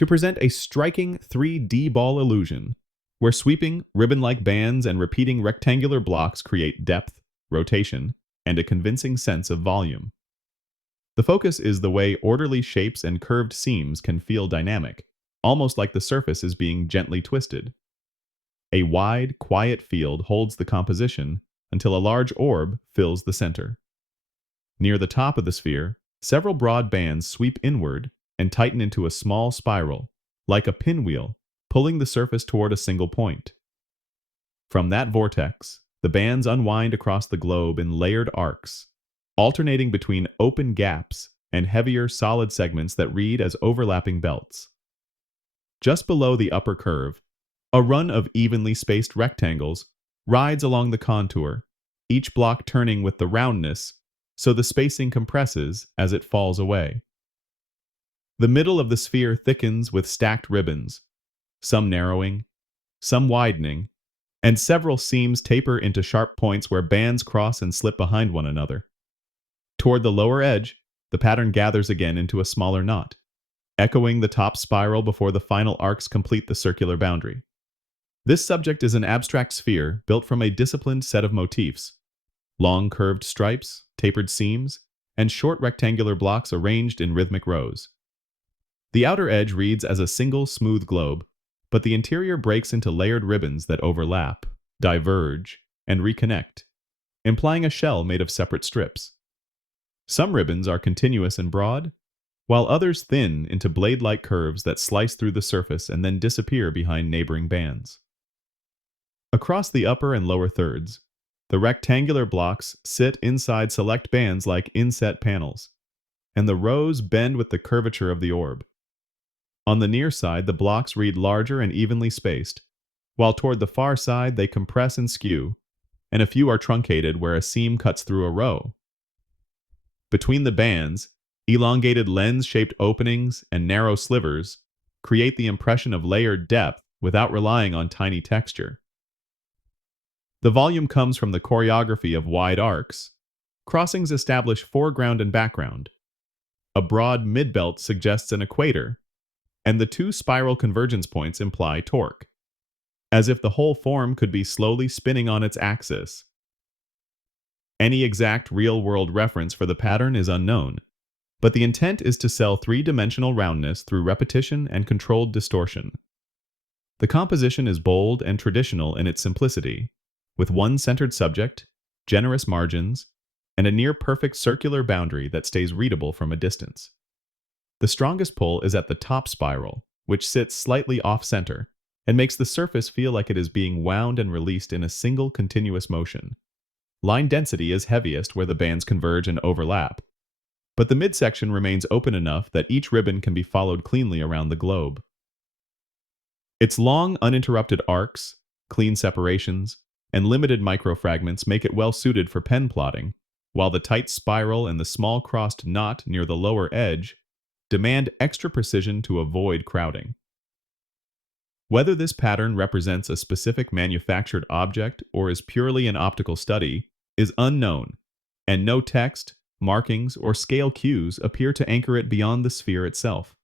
to present a striking 3D ball illusion, where sweeping, ribbon-like bands and repeating rectangular blocks create depth, rotation, and a convincing sense of volume. The focus is the way orderly shapes and curved seams can feel dynamic, almost like the surface is being gently twisted. A wide, quiet field holds the composition until a large orb fills the center. Near the top of the sphere, several broad bands sweep inward and tighten into a small spiral, like a pinwheel, pulling the surface toward a single point. From that vortex, the bands unwind across the globe in layered arcs, alternating between open gaps and heavier solid segments that read as overlapping belts. Just below the upper curve, a run of evenly spaced rectangles rides along the contour, each block turning with the roundness, so the spacing compresses as it falls away. The middle of the sphere thickens with stacked ribbons, some narrowing, some widening, and several seams taper into sharp points where bands cross and slip behind one another. Toward the lower edge, the pattern gathers again into a smaller knot, echoing the top spiral before the final arcs complete the circular boundary. This subject is an abstract sphere built from a disciplined set of motifs: long curved stripes, tapered seams, and short rectangular blocks arranged in rhythmic rows. The outer edge reads as a single smooth globe, but the interior breaks into layered ribbons that overlap, diverge, and reconnect, implying a shell made of separate strips. Some ribbons are continuous and broad, while others thin into blade-like curves that slice through the surface and then disappear behind neighboring bands. Across the upper and lower thirds, the rectangular blocks sit inside select bands like inset panels, and the rows bend with the curvature of the orb. On the near side, the blocks read larger and evenly spaced, while toward the far side they compress and skew, and a few are truncated where a seam cuts through a row. Between the bands, elongated lens-shaped openings and narrow slivers create the impression of layered depth without relying on tiny texture. The volume comes from the choreography of wide arcs. Crossings establish foreground and background. A broad midbelt suggests an equator, and the two spiral convergence points imply torque, as if the whole form could be slowly spinning on its axis. Any exact real-world reference for the pattern is unknown, but the intent is to sell three-dimensional roundness through repetition and controlled distortion. The composition is bold and traditional in its simplicity, with one centered subject, generous margins, and a near-perfect circular boundary that stays readable from a distance. The strongest pull is at the top spiral, which sits slightly off-center and makes the surface feel like it is being wound and released in a single continuous motion. Line density is heaviest where the bands converge and overlap, but the midsection remains open enough that each ribbon can be followed cleanly around the globe. Its long, uninterrupted arcs, clean separations, and limited microfragments make it well suited for pen plotting, while the tight spiral and the small crossed knot near the lower edge demand extra precision to avoid crowding. Whether this pattern represents a specific manufactured object or is purely an optical study is unknown, and no text, markings, or scale cues appear to anchor it beyond the sphere itself.